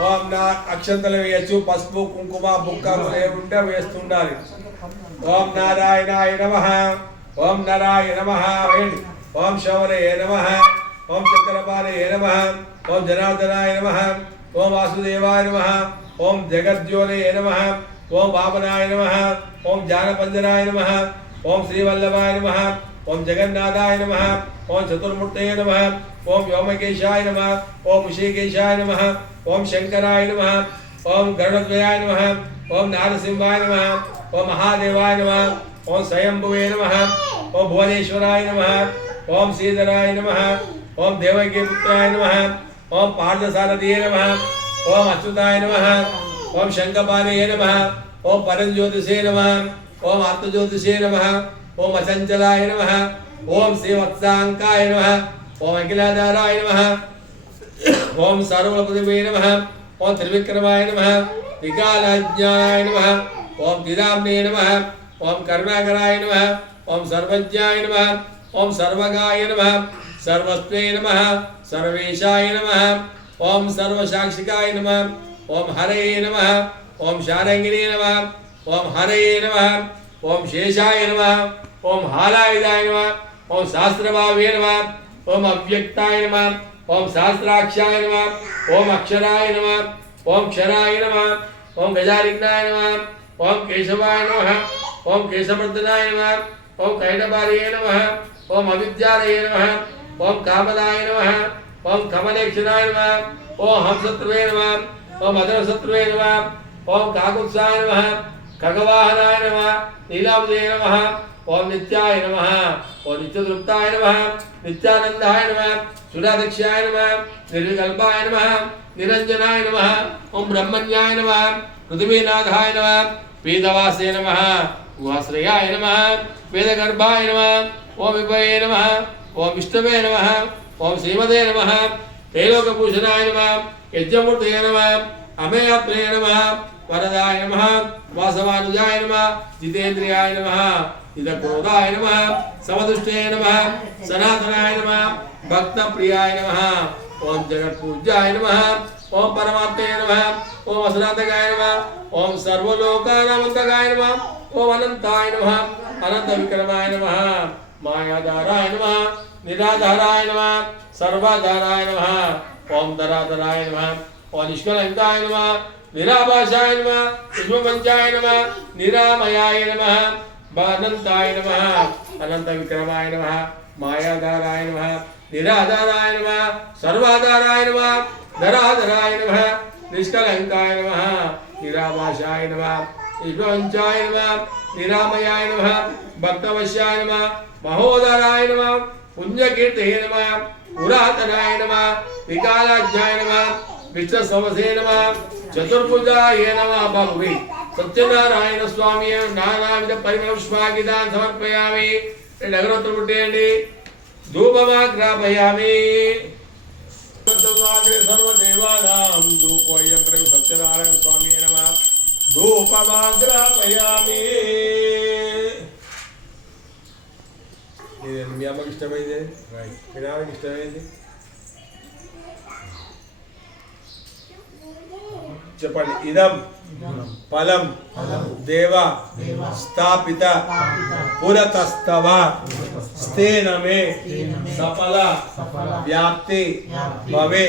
ఓం నా అక్షంతలు వేయచ్చు పసుపు కుంకుమ బుక్కలు లేకుంటే వేస్తుండాలి ఓం నారాయణాయ నమః ఓం నారాయణ నమః ఓం శౌరయ నమః ఓం చక్రపాలయ నమః ఓం జనార్దనాయ నమః ఓం వాసుదేవాయ నమః ఓం జగద్యోనయ నమః ఓం వామనాయ నమః ఓం జానపంజరాయ నమః ఓం శ్రీవల్లభాయ నమః ఓం జగన్నాథాయ నమః ఓం చతుర్మూర్తయే నమః ఓం వ్యోమకేశాయ నమః ఓం ఋషికేశాయ నమః ఓం శంకరాయ నమః ఓం గరుడధ్వజాయ నమః ఓం నారసింహాయ నమః ఓం మహాదేవాయ నమః ఓం స్వయంభువే నమః ఓం భువనేశ్వరాయ నమః ఓం శ్రీధరాయ నమః ఓం దేవకీపుత్రాయ నమః ఓం పార్థసారథియే నమః ఓం అచ్యుతాయ నమః ఓం శంఖపాణయే నమః ఓం పరంజ్యోతిషే నమః ఓం ఆత్మజ్యోతిషే నమః ఓం అచంచలాయ నమః ఓం శ్రీవత్సాంకాయ నమః ఓం అఖిలాధారాయ నమః ఓం సర్వపదవే నమః ఓం త్రివిక్రమాయ నమః వికాలజ్ఞానాయ నమః ఓం దిదాంనే నమః ఓం కరుణాకరాయ నమః ఓం సర్వజ్ఞాయ నమః ఓం సర్వగాయ నమః సర్వస్వే నమః సర్వేశాయ నమః ఓం సర్వసాక్షికాయ నమః ఓం హరయే నమః ఓం శారంగిణే నమః ఓం హరయే నమః ఓం శేషాయ నమః ఓం హాలాయుధాయ నమః ఓం శాస్త్రభావే నమః ఓం అవ్యక్తాయ నమః ఓం శాస్త్రాక్షాయ నమః ఓం అక్షరాయ నమః ఓం క్షరాయ నమః ఓం గజారిఘ్నాయ నమః ఓం కేశవాయ నమః ఓం కేశవర్ధనాయ నమః ఓం కైటబాలయే నమః ఓం అవిద్యాలయే నమః ఓం కామదాయ నమః ఓం కమలేక్షణాయ నమః ఓం హంసత్రువే నమః ఓం అదరశత్రువే నమః ఓం కాకుత్సాయ నమః ఖగవాహనాయ నమః నీలాంబుజే నమః ఓం నిత్యాయ నమః ఓం నిత్యతృప్తాయ నమః నిత్యానందాయ నమః సురాదక్ష్యాయ నమః నిర్వికల్పాయ నమః నిరంజనాయ నమః ఓం బ్రహ్మణ్యాయ నమః పృథివీనాథాయ నమః వేదవాసే నమః వాశ్రయాయ నమః వేదగర్భాయ నమః ఓం విభవే నమః ఓం విష్ణవే నమః ఓం శ్రీమదే నమః త్రైలోకభూషణాయ నమః యజ్ఞమూర్తయే నమః అమేయాత్రే నమః వరదాయ నమః వాసవానుజాయ నమః జితేంద్రియాయ నమః జితక్రోధాయ నమః సమదుష్టే నమః సనాతనాయ నమః భక్తప్రియాయ నమః ఓం జగత్పూజ్యాయ నమః ఓం పరమాత్మే నమః ఓం అసనాతకాయ నమః ఓం సర్వలోకానామంతకాయ నమః ఓం అనంతాయ నమః అనంత విక్రమాయ నమః మాయాధారాయ నమః నిరాధారాయ నమః సర్వాధారాయ నమః ఓం ధరాధరాయ నమః ఓం నిష్కలంకాయ నమః నిరాభాషాయ నమః విశ్వపంచాయ నమః నిరామయాయ నమః అనంతాయ నమః అనంత విక్రమాయ నమః మాయాధారాయ నమః నిరాధారాయ నమః సర్వాధారాయ నమః ధరాధరాయ నమః నిష్కలంకాయ నమః నిరాభాషాయ నమః విశ్వపంచాయ నమః నిరామయాయ నమః భక్తవశ్యాయ నమః మహోదరాయ నమః పుణ్యకీర్తయే నమః పురాతనాయ నమః వికాలాజ్ఞాయ నమః విశ్వసవసే నమః చతుర్భుజాయ నమః బాబువి సత్యనారాయణ స్వామి నానావిధ పరిమళ పుష్పాగిదాన్ సమర్పయామి. రెండు అగరొత్తులు పుట్టేయండి. ధూపమాగ్రాపయామి. సర్వదేవానాం ధూపోయం ప్రేమ సత్యనారాయణ స్వామి నమః ధూపమాగ్రాపయామి. మీ అమ్మకి ఇష్టమైంది, మీ నాన్నకి ఇష్టమైంది చెప్పండి. ఇదం ఫలం దేవ స్థాపిత పురతస్తవ స్థేనమే సఫల వ్యాప్తి భవే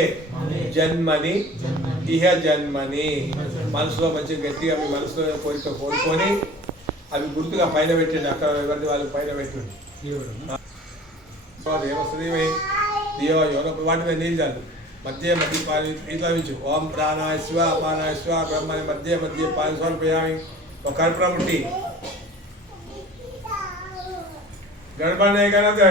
జన్మని ఇహ జన్మని. మనసులో మంచి గట్టిగా మీ మనసులో కోరిక కోరుకొని అవి గుర్తుగా పైన పెట్టండి. అక్కడ ఎవరిది వాళ్ళు పైన పెట్టండి. వాటి మీద నీళ్ళు చాలు. మధ్య మధ్య పాలి ఇట్లా వించు. ఓం ప్రాణాయ శివ అపానాయ శివ బ్రహ్మని మధ్య మధ్య పాలి సమర్పయామి. ఒక కర్పూరం ముట్టి గణపతి కదా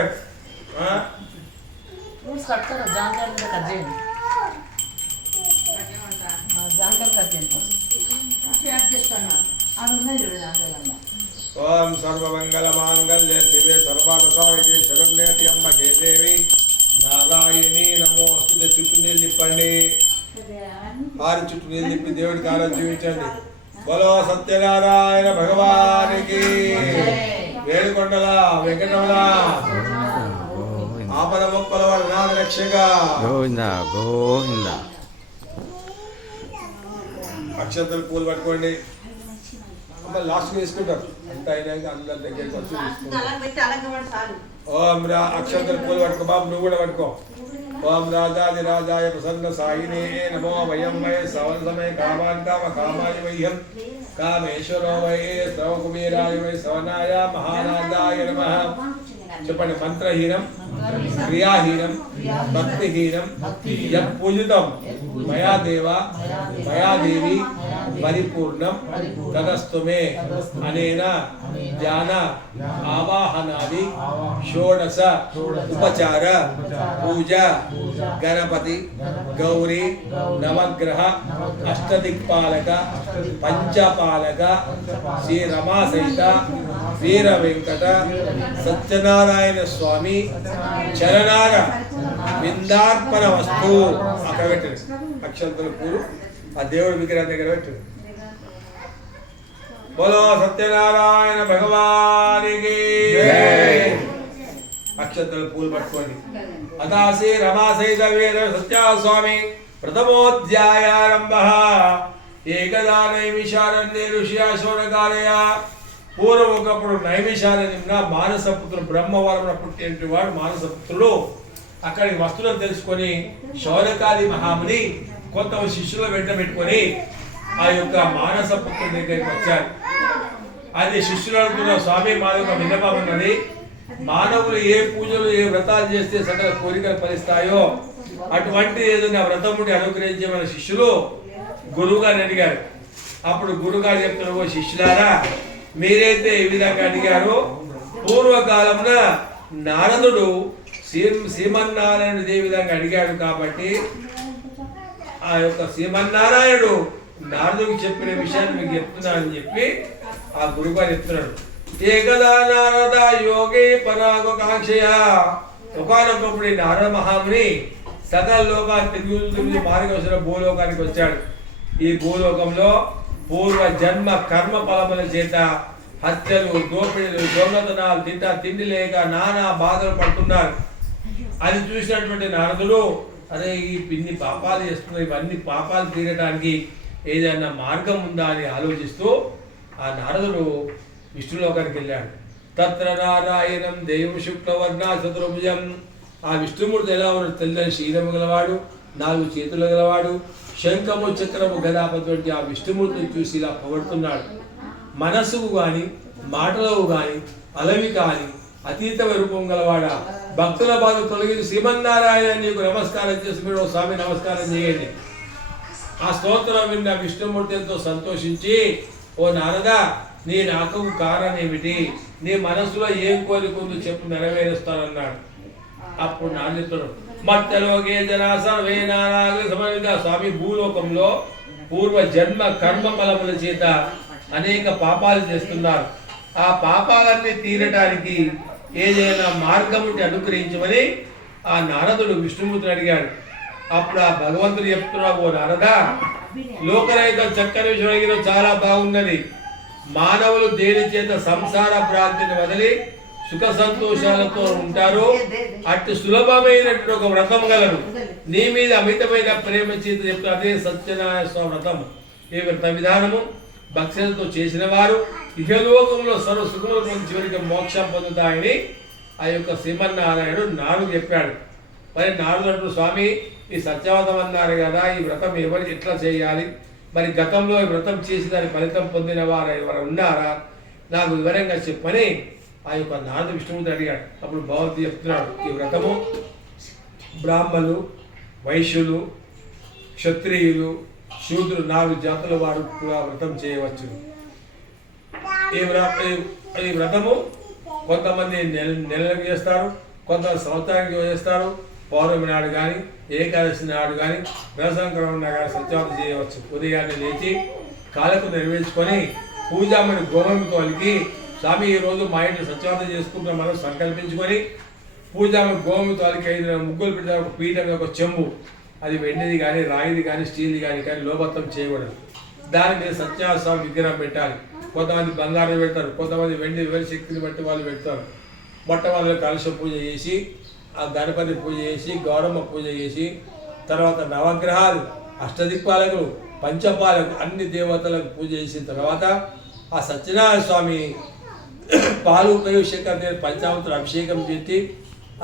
ఓం సర్వమంగళ మాంగళ్య శివే సర్వాదసావికే శరణ్యే త్ర్యంబకే దేవి నారాయణి నమోస్తుతే. చుట్టూ నీళ్ళు తిప్పండి. ఆరి చుట్టూ నీళ్ళు తిప్పి దేవుడికి ఆరాధన జీవించండి. బలో సత్యనారాయణ భగవానికి. వేడుకొండల వెంకటరమణ ఆపద మొక్కల వాడు నాద రక్షగా. అక్షంతలు పూలు పట్టుకోండి. లాస్ట్ వేసుకుంటారు అంత అయినాక అందరి దగ్గరికి వచ్చి తీసుకుంటారు. ఓం రా అక్షంతలు పూలు పట్టుకో బాబు, నువ్వు కూడా పట్టుకో. ఓం రాజాది రాజాయ ప్రసన్న సాయినే నమో వయం వై సవన సమయ కామాన్ కామ కామాయ వయ్యం కామేశ్వరో వై సవ కుబేరాయ వై సవనాయ మహానాదాయ నమః. చెప్పండి. మంత్రహీనం క్రియాహీనం భక్తిహీనం యత్ పూజితం మయా దేవ మయా దేవి పరిపూర్ణం తదస్తు మే అనేన ధ్యాన ఆవాహనాది షోడశ ఉపచార పూజ గణపతి గౌరీ నవగ్రహ అష్టదిక్పాలక పంచపాలక శ్రీ రమా సహిత వీర వెంకట సత్యనారాయణ స్వామి చరణార విందార్పణ వస్తు అక్కడ పెట్టండి. అక్షంతల పూలు ఆ దేవుడి విగ్రహం దగ్గర పెట్టండి. బోలో సత్యనారాయణ భగవానికి. అక్షంతల పూలు పట్టుకోండి. అదాసి రమాసైత వీర సత్యస్వామి ప్రథమోధ్యాయారంభ ఏకదా నైమిషారణ్యే ఋషియాశోనకాలయ. పూర్వం ఒకప్పుడు నైమిషారణ్యంగా మానసపుత్రుడు బ్రహ్మవరమున పుట్టినటువంటి వాడు మానసపుత్రుడు అక్కడికి వస్తువులను తెలుసుకొని శౌనకాది మహాముని కొంత శిష్యుల వెంట పెట్టుకొని ఆ యొక్క మానసపుత్రుడి దగ్గరికి వచ్చారు. అది శిష్యులు అనుకున్న స్వామి మా యొక్క విన్నపం ఉన్నది, మానవులు ఏ పూజలు ఏ వ్రతాలు చేస్తే సకల కోరికలు ఫలిస్తాయో అటువంటి ఏదైనా వ్రతముని అనుగ్రహించే మన శిష్యులు గురువుగారిని అడిగారు. అప్పుడు గురువుగారు చెప్తున్నారు, ఓ శిష్యులారా, మీరైతే ఈ విధంగా అడిగారు, పూర్వకాలమున నారదుడు శ్రీమన్నారాయణుడు ఏ విధంగా అడిగాడు కాబట్టి ఆ యొక్క శ్రీమన్నారాయణుడు నారదుడికి చెప్పిన విషయాన్ని మీకు చెప్తున్నానని చెప్పి ఆ గురువుగారు చెప్తున్నాడు. ఏకదా నారద యోగి పరాగకాంక్షయ. ఒకనొకప్పుడు నారద మహాముని సకల లోకాన్ని తిరిగి మార్గవసర భూలోకానికి వచ్చాడు. ఈ భూలోకంలో పూర్వ జన్మ కర్మ ఫలముల చేత హత్యలు, దోపిడీలు, దొంగతనాలు, తిండి లేక నానా బాధలు పడుతున్నారు. అది చూసినటువంటి నారదుడు, అరే ఈ పిన్ని పాపాలు చేస్తున్నారు, ఇవన్నీ పాపాలు తీరడానికి ఏదైనా మార్గం ఉందా అని ఆలోచిస్తూ ఆ నారదుడు విష్ణులోకానికి వెళ్ళాడు. తత్ర నారాయణం దేవం శుక్లవర్ణ చతుర్భుజం. ఆ విష్ణుమూర్తి ఎలా ఉన్నాడు? తెల్లని శరీరము గలవాడు, 4 చేతులు గలవాడు, శంఖము చక్రము గదాపటువంటి ఆ విష్ణుమూర్తిని చూసి ఇలా పొగడుతున్నాడు. మనస్సుకు గాని మాటలకు గాని అలవి కాని అతీతమైన రూపం గలవాడా, భక్తుల బాధ తొలగించి శ్రీమన్నారాయణ నీకు నమస్కారం చేసి మీరు స్వామి నమస్కారం చేయండి. ఆ స్తోత్రం విన్న విష్ణుమూర్తి ఎంతో సంతోషించి, ఓ నారద, నీ రాకకు కారణం ఏమిటి? నీ మనసులో ఏం కోరికుందో చెప్పు, నెరవేరుస్తానన్నాడు. అప్పుడు నారదుడు, మత్తలోకే జనా సర్వే నారాయణ సమన్విత. స్వామి, భూలోకంలో పూర్వ జన్మ కర్మ ఫలముల చేత అనేక పాపాలు చేస్తున్నారు. ఆ పాపాలన్నీ తీరటానికి ఏదైనా మార్గం ఉంటే అనుగ్రహించమని ఆ నారదుడు విష్ణుమూర్తిని అడిగాడు. అప్పుడు ఆ భగవంతుడు చెప్తున్నాడు, ఓ నారద, లోకరైతే చక్కని విషయం అడిగిన చాలా బాగున్నది. మానవులు దేని చేత సంసార భ్రాంతిని వదిలి సుఖ సంతోషాలతో ఉంటారు, అటు సులభమైనటువంటి ఒక వ్రతం గలరు. నీ మీద అమితమైన ప్రేమ చేత చెప్తారు, అదే సత్యనారాయణ స్వామి వ్రతం. ఈ వ్రత విధానము భక్తులతో చేసిన వారు ఇహలోకంలో సర్వ సుఖముల పొంది చివరికి మోక్షం పొందుతాయని ఆ యొక్క శ్రీమన్నారాయణుడు నారదుడు చెప్పాడు. మరి నారదుడు అంటూ, స్వామి, ఈ సత్యవతం అన్నారు కదా, ఈ వ్రతం ఎవరు ఎట్లా చేయాలి? మరి గతంలో ఈ వ్రతం చేసి దాని ఫలితం పొందిన వారు ఎవరు ఉన్నారా? నాకు వివరంగా చెప్పని ఆ యొక్క నారద విష్ణుమూర్తి అడిగాడు. అప్పుడు భగవంతుడు చెప్తున్నాడు, ఈ వ్రతము బ్రాహ్మణులు, వైశ్యులు, క్షత్రియులు, శూద్రులు 4 జాతుల వారు కూడా వ్రతం చేయవచ్చు. ఈ వ్రతము కొంతమంది నెలకు చేస్తారు, కొంతమంది సంవత్సరానికి చేస్తారు. పౌర్ణమి నాడు కానీ, ఏకాదశి నాడు కానీ, గ్రహసంక్రమణ కానీ సత్యవతం చేయవచ్చు. ఉదయాన్నే లేచి కాలకు నెరవేర్చుకొని పూజామని గోమమితో అలికి, స్వామి, ఈరోజు మా ఇంట్లో సత్యవతం చేసుకుంటాం మనం సంకల్పించుకొని పూజామని గోమమితో అలికి 5 ముగ్గులు పెడతారు. ఒక పీఠం, ఒక చెంబు, అది వెండిది కానీ, రాయిది కానీ, స్టీల్ది కానీ లోభత్వం చేయకూడదు. దాని మీద సత్యనారాయణ స్వామి విగ్రహం పెట్టాలి. కొంతమంది బంగారం పెడతారు, కొంతమంది వెండి, ఎవరి శక్తిని బట్టి వాళ్ళు పెడతారు. మొట్టమొదటి కలశ పూజ చేసి, ఆ గణపతి పూజ చేసి, గౌరమ్మ పూజ చేసి, తర్వాత నవగ్రహాలు, అష్టదిక్పాలకులు, పంచపాలకు అన్ని దేవతలకు పూజ చేసిన తర్వాత ఆ సత్యనారాయణ స్వామి పాలు ఉపయోగించే పంచామృతులు అభిషేకం చేసి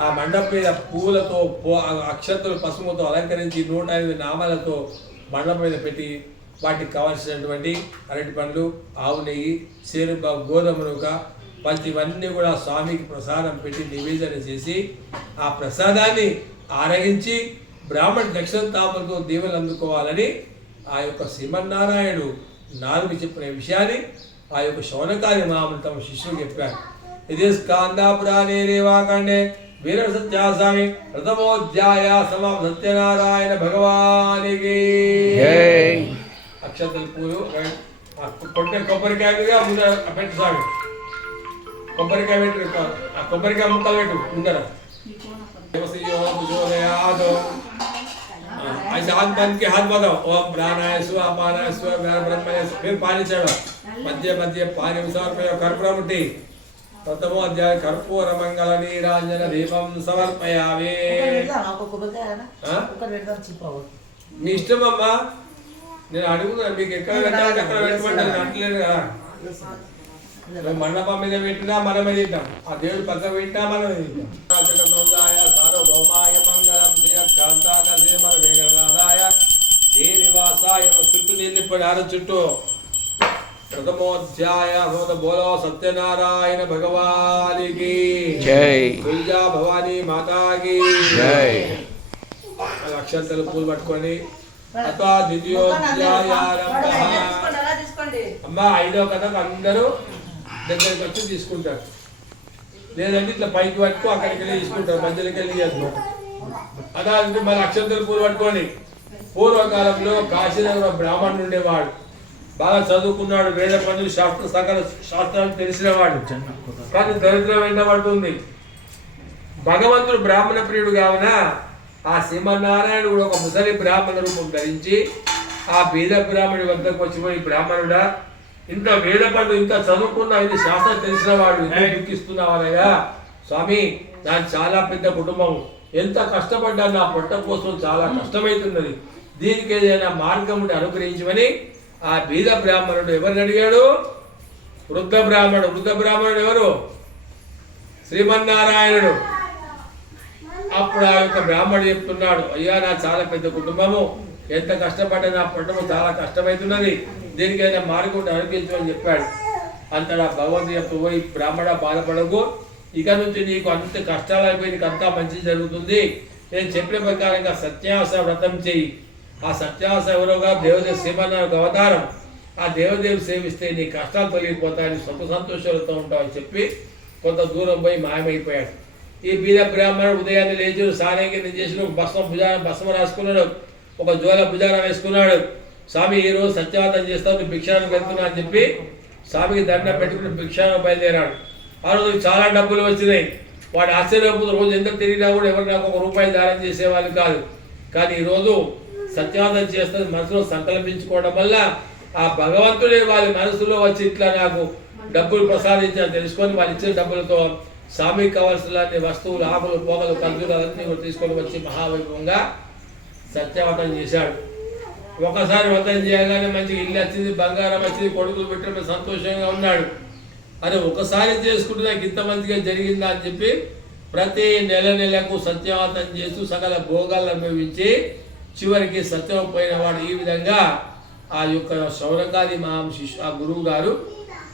ఆ మండపం మీద పూలతో అక్షతలు పసుపుతో అలంకరించి 105 నామాలతో మండపం మీద పెట్టి వాటికి కావాల్సినటువంటి అరటి పండ్లు, ఆవు నెయ్యి, సేరుబ, గోధుమ నూక, ఇవన్నీ కూడా స్వామికి ప్రసాదం పెట్టి నివేదన చేసి ఆ ప్రసాదాన్ని ఆరగించి బ్రాహ్మణ దక్షిణ తాపలతో దీవెనలు అందుకోవాలని ఆ యొక్క శ్రీమన్నారాయణుడు నాలుగు చెప్పిన విషయాన్ని ఆ యొక్క శౌనకాది మహాముని తమ శిష్యులు చెప్పారు. ఇది స్కాందాపురాణే రేవాకాండే వీర సత్యాస్వామి ప్రథమోధ్యాయ సమా సత్యనారాయణ భగవానికి అక్షతలు పూలు కొట్టే కొబ్బరికాయలుగా ముందర పెట్టు స్వామి. కొబ్బరికాయ పెట్టు, ఆ కొబ్బరికాయ ముక్కలు పెట్టు ముందర. ऐसे हाथ बंद के हाथ बताओ. ओम प्राणाय स्व अपानाय स्व ब्रह्मय फिर पानी चढ़ो. मध्य मध्य पानी समर्पय. कर्पूरमुट्टी प्रथमो अध्याय कर्पूर मंगल नीरांजन दीपं समर्पयामि. మీ ఇష్టం అమ్మా. నేను అడుగుతున్నాను మీకు ఎక్కడ పెట్టాలి అక్కడ పెట్టమంటాను అంటలేదు కదా. మండపం మీద పెట్టినా మనమే తింటాం, ఆ దేవుడు పక్కన పెట్టినా మనమే తింటాం. సార్వభౌమాయ మంగళం శ్రీకాంతాకాయ శ్రీనివాసాయ చుట్టూ నిలిపడి ఆరు చుట్టూ. ప్రథమోధ్యాయ బోలో సత్యనారాయణ భగవానికి జై. తుల్జా భవానీ మాతాకి జై. అక్షంతలు పూలు పట్టుకొని అథవా ద్వితీయోధ్యాయ అమ్మా 5వ కథకు అందరూ దగ్గరికి వచ్చి తీసుకుంటారు. లేదంటే ఇట్లా పైకి పట్టుకో అక్కడికి వెళ్ళి తీసుకుంటారు, మధ్యలోకి వెళ్ళి చేస్తారు. అలా అంటే మన అక్షంతలు పూలు పట్టుకొని. పూర్వకాలంలో కాశీనగర బ్రాహ్మణుడు ఉండేవాడు, బాగా చదువుకున్నాడు, వేద పండుగ సకల శాస్త్రాలు తెలిసినవాడు, కానీ దరిద్రం వెంటబడుతుంది. భగవంతుడు బ్రాహ్మణ ప్రియుడు కావున ఆ శ్రీమన్నారాయణుడు కూడా ఒక ముసలి బ్రాహ్మణ రూపం ధరించి ఆ బీద బ్రాహ్మణుడి వద్దకు వచ్చిపోయి, బ్రాహ్మణుడా ఇంత వేద పండు ఇంత చదువుకున్నా ఇది శాస్త్రం తెలిసిన వాడు దుఃఖిస్తున్నావనయ్యా స్వామి, నాకు చాలా పెద్ద కుటుంబం, ఎంత కష్టపడ్డా నా పొట్ట కోసం చాలా కష్టమవుతున్నది, దీనికి ఏదైనా మార్గం అనుగ్రహించమని ఆ బీద బ్రాహ్మణుడు ఎవరిని అడిగాడు? వృద్ధ బ్రాహ్మణుడు. వృద్ధ బ్రాహ్మణుడు ఎవరు? శ్రీమన్నారాయణుడు. అప్పుడు ఆ యొక్క బ్రాహ్మణుడు చెప్తున్నాడు, అయ్యా నా చాలా పెద్ద కుటుంబము, ఎంత కష్టపడ్డా నా పొట్టము చాలా కష్టమవుతున్నది, దీనికైనా మార్గం అనుగ్రహించమని చెప్పాడు. అంతటా భగవంతుడు చెప్తూ, బ్రాహ్మణ బాధపడకు, ఇక నుంచి నీకు అంత కష్టాలు అయిపోయి నీకు అంతా మంచి జరుగుతుంది, నేను చెప్పిన ప్రకారంగా సత్యాస వ్రతం చెయ్యి. ఆ సత్యాస ఎవరోగా దేవదేవ శ్రీమన్నారాయణ అవతారం, ఆ దేవదేవుడు సేవిస్తే నీ కష్టాలు తొలగిపోతాయని సుఖ సంతోషాలతో ఉంటావని చెప్పి కొంత దూరం పోయి మాయమైపోయాడు. ఈ బీద బ్రాహ్మణుడు ఉదయాన్నే లేచి సాయంగా చేసిన భస్మ రాసుకున్నాడు, ఒక జోల భుజాన వేసుకున్నాడు. స్వామి ఈరోజు సత్యవాదం చేస్తావు, నువ్వు భిక్షానికి వెళ్తున్నా అని చెప్పి స్వామికి దండం పెట్టుకుని భిక్షానికి బయలుదేరాడు. ఆ రోజు చాలా డబ్బులు వచ్చినాయి. వాడు ఆశ్చర్యపోతూ రోజు ఎంత తిరిగినా కూడా ఎవరు నాకు ₹1 దానం చేసేవాళ్ళు కాదు. కానీ ఈరోజు సత్యవాదం చేస్తే మనసులో సంకల్పించుకోవడం వల్ల ఆ భగవంతుడే వాళ్ళ మనసులో వచ్చి ఇట్లా నాకు డబ్బులు ప్రసాదించాలని తెలుసుకొని వాళ్ళు ఇచ్చిన డబ్బులతో స్వామికి కావాల్సిన వస్తువులు, ఆకులు, పోగలు, కందులు అన్నీ కూడా తీసుకొని వచ్చి మహావైభవంగా సత్యవాదం చేశాడు. ఒకసారి వ్రతం చేయగానే మంచిగా ఇల్లు వచ్చింది, బంగారం వచ్చింది, కొడుకులు పెట్టడం సంతోషంగా ఉన్నాడు. అని ఒకసారి చేసుకుంటే నాకు ఇంత మంచిగా జరిగిందా అని చెప్పి ప్రతి నెలకు సత్యవాదం చేస్తూ సకల భోగాలను అనుభవించి చివరికి సత్యం పోయిన వాడు. ఈ విధంగా ఆ యొక్క శౌనకాది ఆ గురువు గారు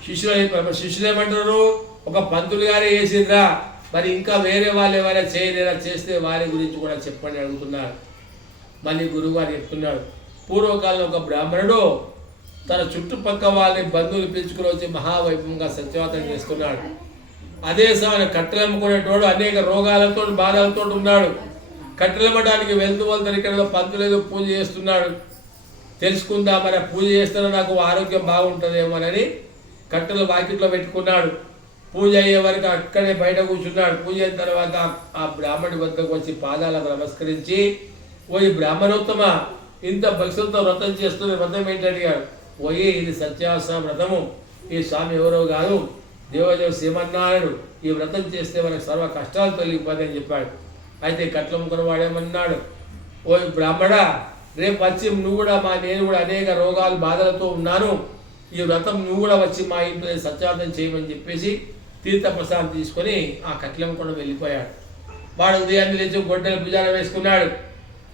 శిష్యులు ఏమంటారు? ఒక పంతులు గారే చేసిండ్రా, మరి ఇంకా వేరే వాళ్ళు ఎవరైనా చేయలేరా, చేస్తే వారి గురించి కూడా చెప్పండి అడుగుతున్నారు. మళ్ళీ గురువు గారు చెప్తున్నాడు, పూర్వకాలంలో ఒక బ్రాహ్మణుడు తన చుట్టుపక్క వాళ్ళని బంధువులు పిలుచుకుని వచ్చి మహావైభవంగా సత్యవాదం చేస్తున్నాడు. అదే సమయంలో కట్టెలమ్ముకునేటోడు అనేక రోగాలతో బాధలతో ఉన్నాడు. కట్టెలమ్మడానికి వెళ్తూ ఇక్కడ పంతులు ఏదో పూజ చేస్తున్నాడు, తెలుసుకుందా మరి పూజ చేస్తున్నా నాకు ఆరోగ్యం బాగుంటుందేమోనని కట్టెలు వాకిట్లో పెట్టుకున్నాడు. పూజ అయ్యే వరకు అక్కడే బయట కూర్చున్నాడు. పూజ అయిన తర్వాత ఆ బ్రాహ్మణుడి వద్దకు వచ్చి పాదాలకు నమస్కరించి, ఓయి బ్రాహ్మణోత్తమ, ఇంత భక్తులతో వ్రతం చేస్తున్న వ్రతం ఏంటి అడిగాడు. ఓయే ఇది సత్యాస వ్రతము, ఈ స్వామి ఎవరో కాదు, దేవదేవ శ్రీమన్నారాయణుడు, ఈ వ్రతం చేస్తే మనకు సర్వ కష్టాలు తొలగిపోతాయని చెప్పాడు. అయితే కట్ల ముక్కను వాడేమన్నాడు, ఓ బ్రాహ్మణ, రేపు వచ్చి నువ్వు కూడా నేను కూడా అనేక రోగాలు బాధలతో ఉన్నాను, ఈ వ్రతం నువ్వు కూడా వచ్చి మా ఇంట్లో సత్యార్థం చేయమని చెప్పేసి తీర్థప్రసాదం తీసుకొని ఆ కట్లెంకొండ వెళ్ళిపోయాడు. వాడు ఉదయాన్నే లేచి గొడ్డల భుజాన వేసుకున్నాడు.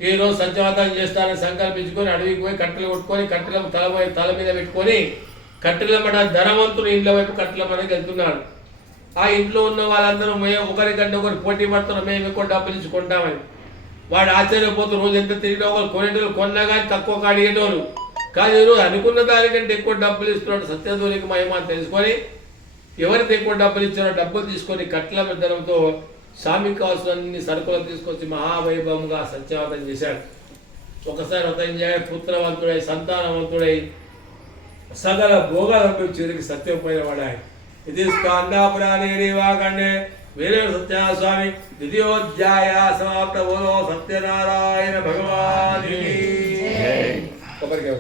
ఈరోజు సత్యార్థం చేస్తానని సంకల్పించుకొని అడవికి పోయి కట్టెలు కొట్టుకొని కట్టెల తల మీద పెట్టుకొని కట్టెలమ్మట ధనవంతుడు ఇండ్ల వైపు కట్టెలమ్మకి వెళ్తున్నాడు. ఆ ఇంట్లో ఉన్న వాళ్ళందరూ ఒకరికంటే ఒకరు పోటీ పడుతున్నారు, మేము ఎక్కువ డబ్బులు ఇచ్చుకుంటామని. వాడు ఆశ్చర్యపోతూ రోజు ఎంత తిరిగిన ఒకరు కొనేటోళ్ళు కొన్నా కానీ తక్కువ కాడిగేటోళ్ళు, కానీ ఈరోజు అనుకున్న దానికంటే ఎక్కువ డబ్బులు ఇస్తున్నాడు. సత్యదూరికి మహిమ తెలుసుకొని ఎవరికి ఎక్కువ డబ్బులు ఇచ్చారో డబ్బులు తీసుకొని కట్టెలమ్మ ధనంతో స్వామికి కావాల్సిన అన్ని సరుకులు తీసుకొచ్చి మహావైభవంగా సత్యవ్రతం చేశాడు. ఒకసారి వ్రతం చేయాలి, పుత్రవంతుడై సంతానవంతుడై సకల భోగాలను చివరికి సత్యం పైన పడాయి. ఇది స్కాందాపురాణే వాకండే వీర సత్యస్వామి ద్వితీయోధ్యాయ సమాప్త. బోలో సత్యనారాయణ భగవాన్. కొబ్బరికాయ